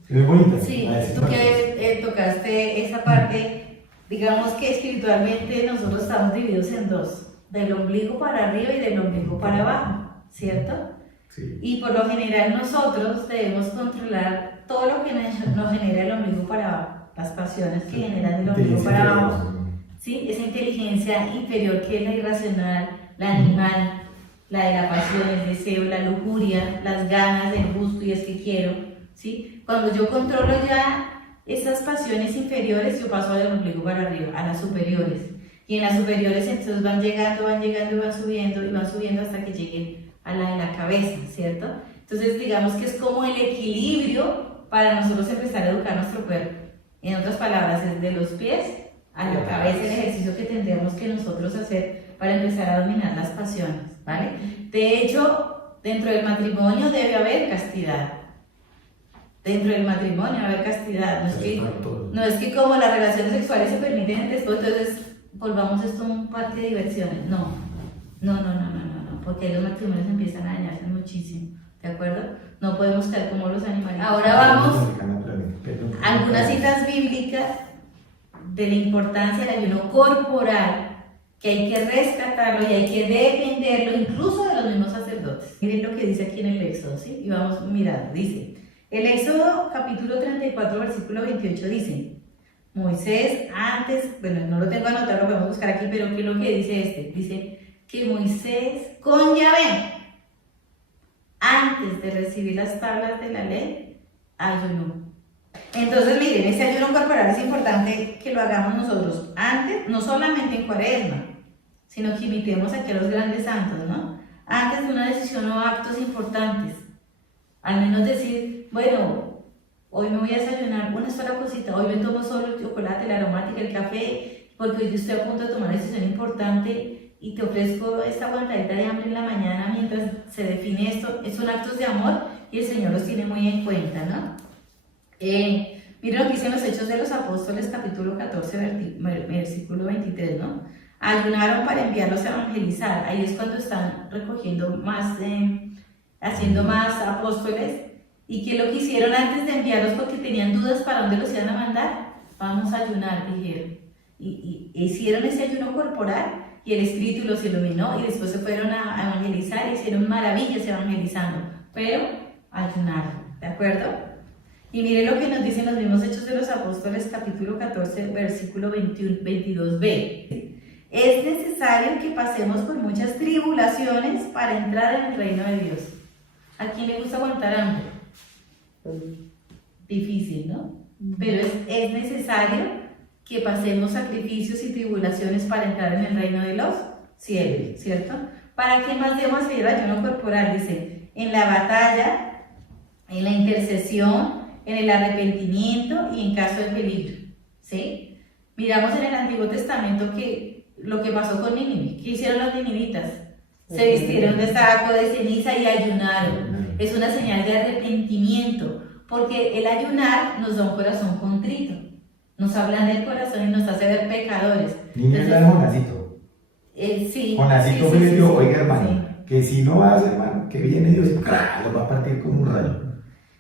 muy bonita. sí, tú que tocaste esa parte, digamos que espiritualmente nosotros estamos divididos en dos, del ombligo para arriba y del ombligo para abajo, ¿cierto? Sí. Y por lo general nosotros debemos controlar todo lo que nos genera el ombligo para abajo, las pasiones que generan el ombligo para abajo, ¿sí? Esa inteligencia inferior que es la irracional, la animal, la de la pasión, el deseo, la lujuria, las ganas, el gusto y es que quiero, ¿sí? Cuando yo controlo ya esas pasiones inferiores, yo paso del ombligo para arriba, a las superiores. Y en las superiores entonces van llegando y van subiendo hasta que lleguen a la de la cabeza, ¿cierto? Entonces digamos que es como el equilibrio para nosotros empezar a educar nuestro cuerpo. En otras palabras, es de los pies a la cabeza el ejercicio que tendríamos que nosotros hacer para empezar a dominar las pasiones, ¿vale? De hecho, dentro del matrimonio debe haber castidad. Dentro del matrimonio debe haber castidad. No es que como las relaciones sexuales se permiten después, entonces volvamos esto un parque de diversiones. No, porque los matrimonios empiezan a dañarse muchísimo, ¿de acuerdo? No podemos caer como los animales. Ahora vamos a algunas citas bíblicas de la importancia del ayuno corporal, que hay que rescatarlo y hay que defenderlo incluso de los mismos sacerdotes. Miren lo que dice aquí en el Éxodo, ¿sí? Y vamos mirando, dice, el Éxodo capítulo 34 versículo 28 dice, Moisés antes, bueno, no lo tengo anotado, lo podemos buscar aquí, pero ¿qué es lo que dice este? Dice que Moisés con Yahvé, antes de recibir las tablas de la ley, ayunó. Entonces, miren, ese ayuno corporal es importante que lo hagamos nosotros antes, no solamente en Cuaresma, sino que imitemos aquí a los grandes santos, ¿no? Antes de una decisión o actos importantes. Al menos decir, bueno, hoy me voy a desayunar una sola cosita, hoy me tomo solo el chocolate, la aromática, el café, porque hoy yo estoy a punto de tomar una decisión importante y te ofrezco esta aguantadita de hambre en la mañana mientras se define esto. Son actos de amor y el Señor los tiene muy en cuenta, ¿no? Miren lo que dicen los Hechos de los Apóstoles, capítulo 14, versículo 23, ¿no? Ayunaron para enviarlos a evangelizar. Ahí es cuando están recogiendo más, haciendo más apóstoles. ¿Y qué es lo que hicieron antes de enviarlos? Porque tenían dudas para dónde los iban a mandar. Vamos a ayunar, dijeron. Y hicieron ese ayuno corporal y el Espíritu los iluminó y después se fueron a evangelizar y hicieron maravillas evangelizando. Pero ayunaron, ¿de acuerdo? Y miren lo que nos dicen los mismos Hechos de los Apóstoles, capítulo 14, versículo 22b. Es necesario que pasemos por muchas tribulaciones para entrar en el reino de Dios. ¿A quién le gusta aguantar hambre? Difícil, ¿no? Pero es necesario que pasemos sacrificios y tribulaciones para entrar en el reino de los cielos, ¿cierto? ¿Para qué más debemos hacer el ayuno corporal? Dice, en la batalla, en la intercesión, en el arrepentimiento y en caso de peligro, ¿sí? Miramos en el Antiguo Testamento que lo que pasó con Nínive. ¿Qué hicieron los ninivitas? Se vistieron de saco, de ceniza y ayunaron. Es una señal de arrepentimiento, porque el ayunar nos da un corazón contrito, nos habla del corazón y nos hace ver pecadores. Niña es la de Jonacito. Sí. Jonacito fue el oiga hermano, que si no vas hermano, que viene Dios y lo va a partir como un rayo.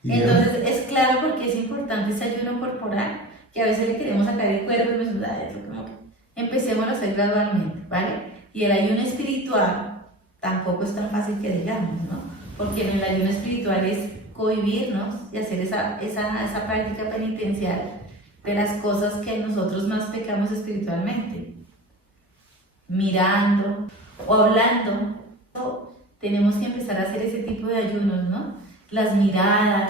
Entonces es claro porque es importante ese ayuno corporal, que a veces le queremos sacar el cuerpo y nos da eso, como que empecemos a hacer gradualmente, ¿vale? Y el ayuno espiritual tampoco es tan fácil que digamos, ¿no? Porque en el ayuno espiritual es cohibirnos y hacer esa práctica penitencial de las cosas que nosotros más pecamos espiritualmente. Mirando o hablando, tenemos que empezar a hacer ese tipo de ayunos, ¿no? Las miradas,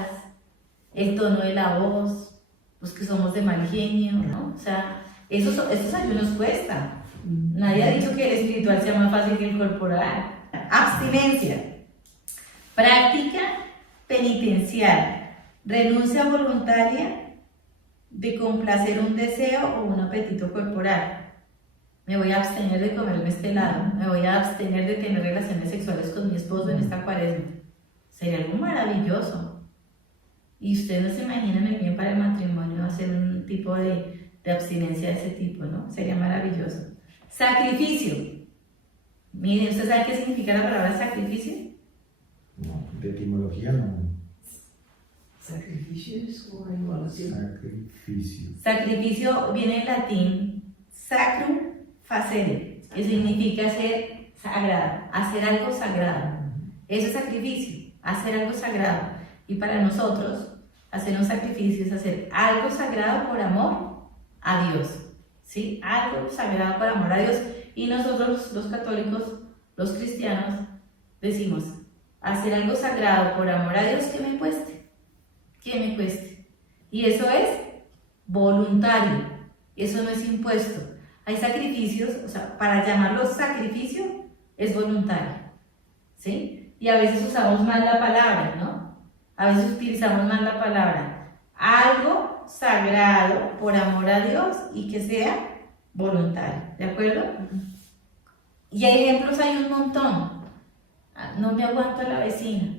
el tono de la voz, los que somos de mal genio, ¿no? O sea, esos ayunos cuestan. Nadie ha dicho que el espiritual sea más fácil que el corporal. Abstinencia. Práctica penitencial, renuncia voluntaria de complacer un deseo o un apetito corporal. Me voy a abstener de comerme este helado, me voy a abstener de tener relaciones sexuales con mi esposo en esta cuaresma. Sería algo maravilloso. Y ustedes no se imaginan el bien para el matrimonio hacer un tipo de abstinencia de ese tipo, ¿no? Sería maravilloso. Sacrificio. Miren, ¿ustedes saben qué significa la palabra sacrificio? No, de etimología no. Sacrificios o inmolación. Sacrificio. Sacrificio viene en latín sacrum facere, que significa ser sagrado, hacer algo sagrado. Eso es sacrificio, hacer algo sagrado. Y para nosotros, hacer un sacrificio es hacer algo sagrado por amor a Dios. ¿Sí? Algo sagrado por amor a Dios. Y nosotros, los católicos, los cristianos, decimos, hacer algo sagrado por amor a Dios, que me cueste. Que me cueste. Y eso es voluntario. Eso no es impuesto. Hay sacrificios, o sea, para llamarlo sacrificio, es voluntario. ¿Sí? Y a veces usamos mal la palabra, ¿no? A veces utilizamos mal la palabra. Algo sagrado por amor a Dios y que sea voluntario, ¿de acuerdo? Y hay ejemplos, hay un montón. No me aguanto a la vecina,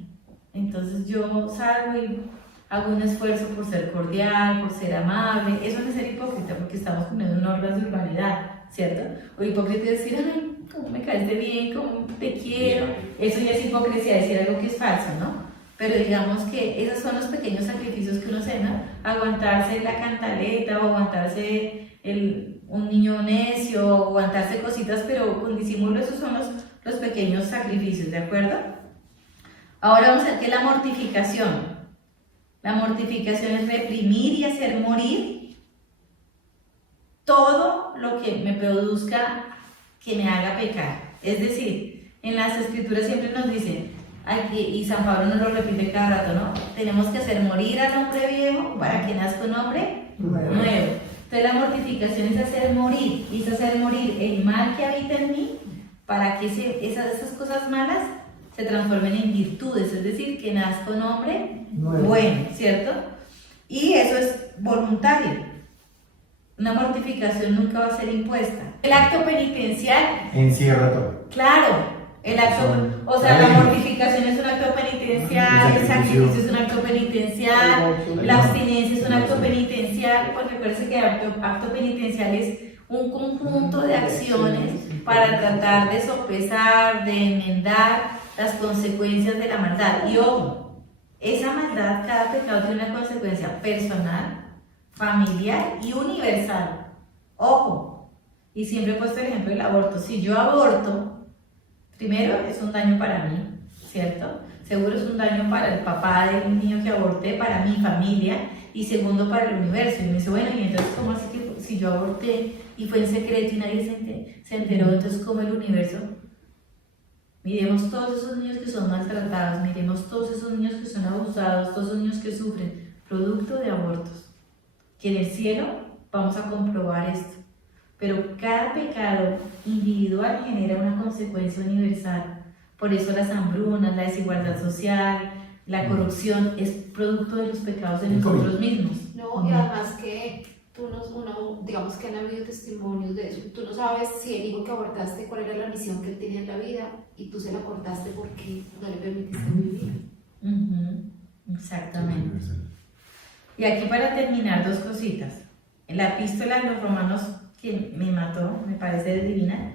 entonces yo salgo y hago un esfuerzo por ser cordial, por ser amable. Eso no es ser hipócrita, porque estamos poniendo normas de urbanidad, ¿cierto? O hipócrita es decir, ay, cómo me caes de bien, cómo te quiero. Eso ya es hipocresía, decir algo que es falso, ¿no? Pero digamos que esos son los pequeños sacrificios que uno hace, ¿no? Aguantarse la cantaleta o aguantarse un niño necio o aguantarse cositas, pero con disimulo. Esos son los pequeños sacrificios, ¿de acuerdo? Ahora vamos a ver qué es la mortificación. La mortificación es reprimir y hacer morir todo lo que me produzca que me haga pecar. Es decir, en las escrituras siempre nos dicen, y San Pablo nos lo repite cada rato, ¿no? Tenemos que hacer morir al hombre viejo para que nazca un hombre nuevo. Entonces la mortificación es hacer morir, y es hacer morir el mal que habita en mí para que esas cosas malas se transformen en virtudes, es decir, que nazca un hombre bueno, ¿cierto? Y eso es voluntario. Una mortificación nunca va a ser impuesta. El acto penitencial Encierra todo. claro, el acto, o sea, la mortificación es un acto penitencial, el sacrificio es un acto penitencial, la abstinencia es un acto penitencial, pues recuerden que acto penitencial es un conjunto de acciones para tratar de sopesar, de enmendar las consecuencias de la maldad. Y ojo, esa maldad, cada pecado tiene una consecuencia personal, familiar y universal. Ojo, y siempre he puesto el ejemplo del aborto. Si yo aborto, primero es un daño para mí, ¿cierto? Seguro es un daño para el papá del niño que aborté, para mi familia, y segundo para el universo. Y me dice, bueno, y entonces, ¿cómo así que si yo aborté y fue en secreto y nadie se enteró, entonces cómo el universo? Miremos todos esos niños que son maltratados, miremos todos esos niños que son abusados, todos esos niños que sufren producto de abortos. Que en el cielo vamos a comprobar esto. Pero cada pecado individual genera una consecuencia universal. Por eso las hambrunas, la desigualdad social, la corrupción es producto de los pecados de nosotros mismos. No, y además que digamos que han habido testimonios de eso. Tú no sabes si el hijo que abortaste, cuál era la misión que él tenía en la vida, y tú se la cortaste porque no le permitiste vivir. Exactamente. Y aquí para terminar, dos cositas. En la epístola de los Romanos, que me mató, me parece divina,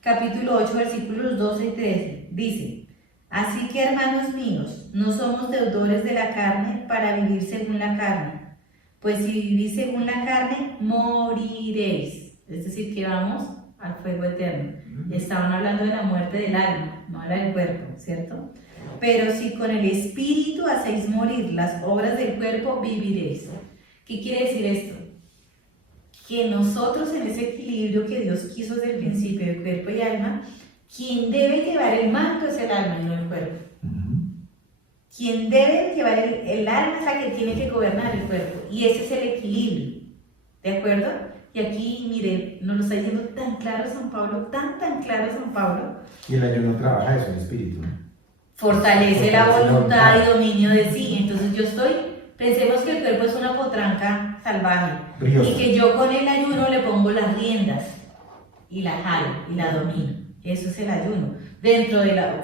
capítulo 8, versículos 12 y 13, dice: así que, hermanos míos, no somos deudores de la carne para vivir según la carne, pues si vivís según la carne, moriréis. Es decir, que vamos al fuego eterno. Estaban hablando de la muerte del alma, no la del cuerpo, ¿cierto? Pero si con el espíritu hacéis morir las obras del cuerpo, viviréis. ¿Qué quiere decir esto? Que nosotros, en ese equilibrio que Dios quiso desde el principio de cuerpo y alma, quien debe llevar el mando es el alma y no el cuerpo. Quien debe llevar el alma es la que tiene que gobernar el cuerpo, y ese es el equilibrio, ¿de acuerdo? Y aquí, miren, nos lo está diciendo tan claro San Pablo, tan claro San Pablo. Y el ayuno trabaja eso, el espíritu, ¿no? fortalece la voluntad y dominio de sí. Entonces pensemos que el cuerpo es una potranca salvaje y que yo con el ayuno le pongo las riendas y la jalo y la domino. Eso es el ayuno.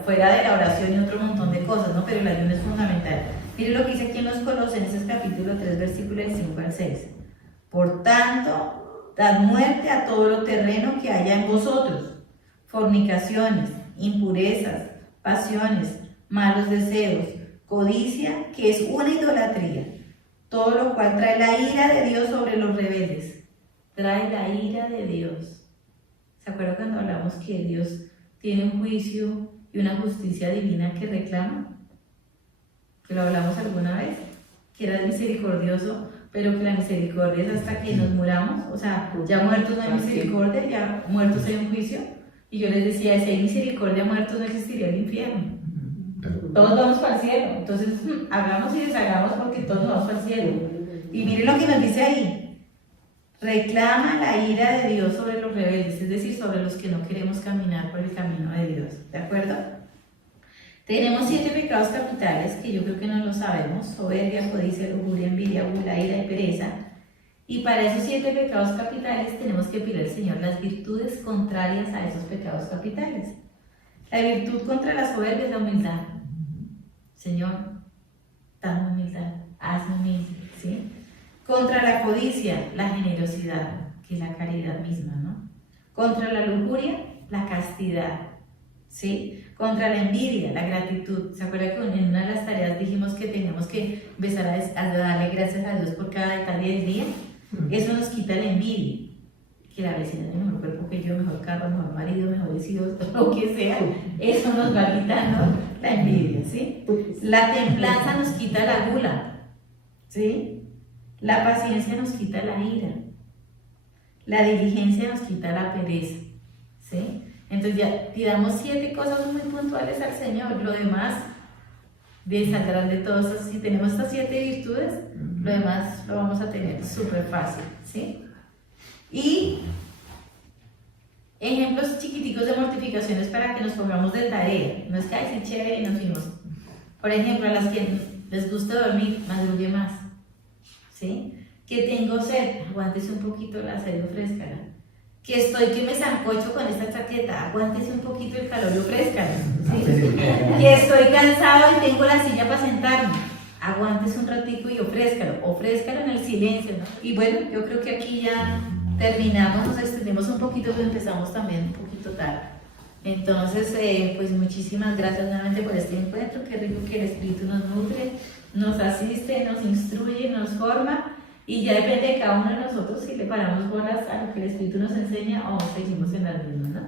Fuera de la oración y otro montón de cosas, ¿no? Pero el ayuno es fundamental. Mire lo que dice aquí en los Colosenses capítulo 3, versículos del 5 al 6. Por tanto, dad muerte a todo lo terreno que haya en vosotros, fornicaciones, impurezas, pasiones, malos deseos, codicia, que es una idolatría, todo lo cual trae la ira de Dios sobre los rebeldes. Trae la ira de Dios. ¿Se acuerdan cuando hablamos que Dios tiene un juicio y una justicia divina que reclama? Que lo hablamos alguna vez, que era misericordioso, pero que la misericordia es hasta que nos muramos. O sea, ya muertos no hay misericordia, ya muertos hay un juicio. Y yo les decía, si hay misericordia, muertos no existiría el infierno. Todos vamos para el cielo. Entonces, hagamos y deshagamos porque todos vamos para el cielo. Y miren lo que nos dice ahí. Reclama la ira de Dios sobre los rebeldes, es decir, sobre los que no queremos caminar por el camino de Dios. ¿De acuerdo? Tenemos 7 pecados capitales que yo creo que no lo sabemos: soberbia, codicia, lujuria, envidia, gula, ira y pereza. Y para esos 7 pecados capitales tenemos que pedir al Señor las virtudes contrarias a esos pecados capitales. La virtud contra la soberbia es la humildad. Señor, dame humildad, hazme humilde, ¿sí? Contra la codicia, la generosidad, que es la caridad misma, ¿no? Contra la lujuria, la castidad, ¿sí? Contra la envidia, la gratitud. ¿Se acuerda que en una de las tareas dijimos que teníamos que empezar a darle gracias a Dios por cada detalle del día? Eso nos quita la envidia. Que la vecina tiene mejor cuerpo que yo, mejor carro, mejor marido, mejores hijos, lo que sea. Eso nos va quitando la envidia, ¿sí? La templanza nos quita la gula, ¿sí? La paciencia nos quita la ira. La diligencia nos quita la pereza, ¿sí? Entonces ya pidamos 7 cosas muy puntuales al Señor. Lo demás saldrán de todos. Si tenemos estas 7 virtudes, lo demás lo vamos a tener súper fácil, ¿sí? Y ejemplos chiquiticos de mortificaciones para que nos pongamos de tarea. No es que ay, sí, chévere y nos fuimos. Por ejemplo, a las que les gusta dormir, madrugue más, ¿sí? Que tengo sed, aguántese un poquito la sed, ofrézcala. Que me zancocho con esta chaqueta, aguántese un poquito el calor y ofrézcala, ¿sí? Que estoy cansado y tengo la silla para sentarme, aguántese un ratico y ofrézcalo en el silencio, ¿no? Y bueno, yo creo que aquí ya terminamos, nos extendimos un poquito, pero empezamos también un poquito tarde. Entonces, pues muchísimas gracias nuevamente por este encuentro. Qué rico que el Espíritu nos nutre, nos asiste, nos instruye, nos forma, y ya depende de cada uno de nosotros si le paramos bolas a lo que el Espíritu nos enseña o seguimos en las mismas, ¿no?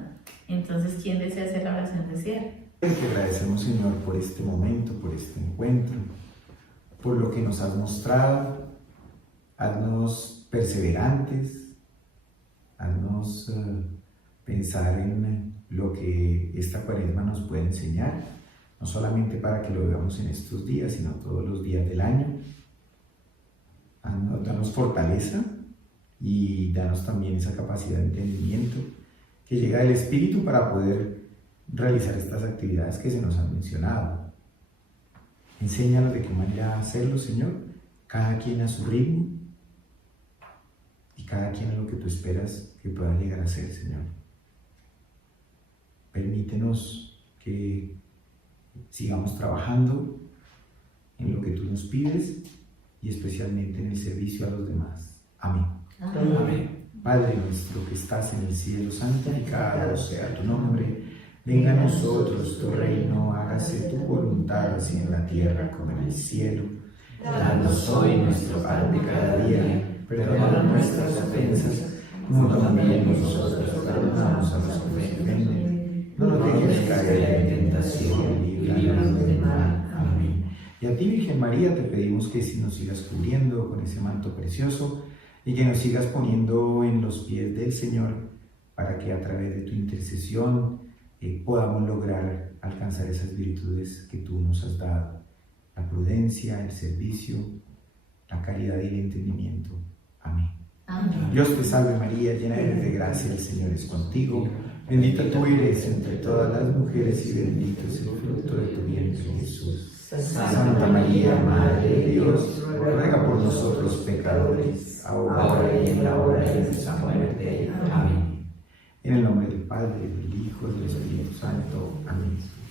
Entonces, ¿quién desea hacer la oración de cierre? Te agradecemos, Señor, por este momento, por este encuentro, por lo que nos has mostrado. Haznos perseverantes, haznos pensar en lo que esta Cuaresma nos puede enseñar, no solamente para que lo veamos en estos días, sino todos los días del año. Danos fortaleza y danos también esa capacidad de entendimiento que llega del Espíritu para poder realizar estas actividades que se nos han mencionado. Enséñanos de qué manera hacerlo, Señor, cada quien a su ritmo y cada quien a lo que tú esperas que pueda llegar a ser, Señor. Permítenos que sigamos trabajando en lo que tú nos pides y especialmente en el servicio a los demás. Amén. Amén. Padre nuestro que estás en el cielo, santificado sea tu nombre. Venga a nosotros tu reino, hágase tu voluntad, así en la tierra como en el cielo. Danos hoy nuestro pan de cada día, perdona nuestras ofensas, como también nosotros perdonamos a los que nos ofenden. No nos dejes caer en tentación y líbranos del mal. Amén. Y a ti, Virgen María, te pedimos que si nos sigas cubriendo con ese manto precioso y que nos sigas poniendo en los pies del Señor para que a través de tu intercesión podamos lograr alcanzar esas virtudes que tú nos has dado: la prudencia, el servicio, la caridad y el entendimiento. Amén. Amén. Dios te salve María, llena eres de gracia, el Señor es contigo. Bendita tú eres entre todas las mujeres y bendito es el fruto de tu vientre, Jesús. Santa María, Madre de Dios, ruega por nosotros pecadores, ahora y en la hora de nuestra muerte. Amén. En el nombre del Padre, del Hijo y del Espíritu Santo. Amén.